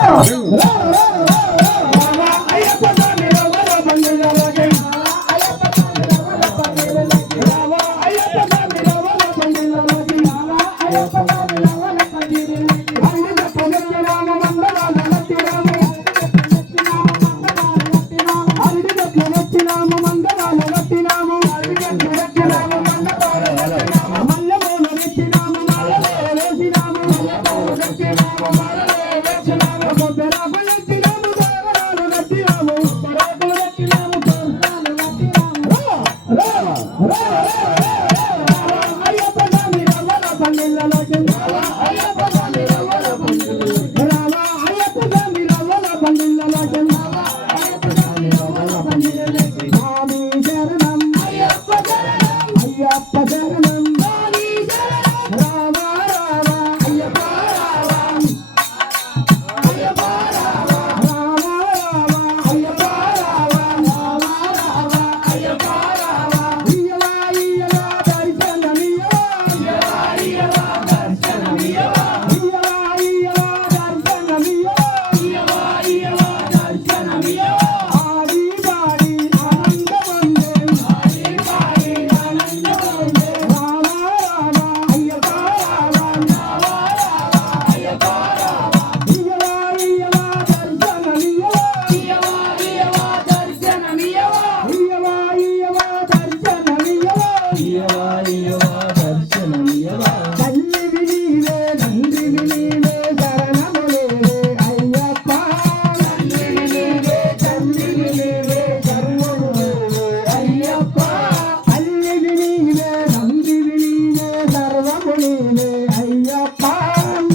Não, não, não. Woo! Hallelujah.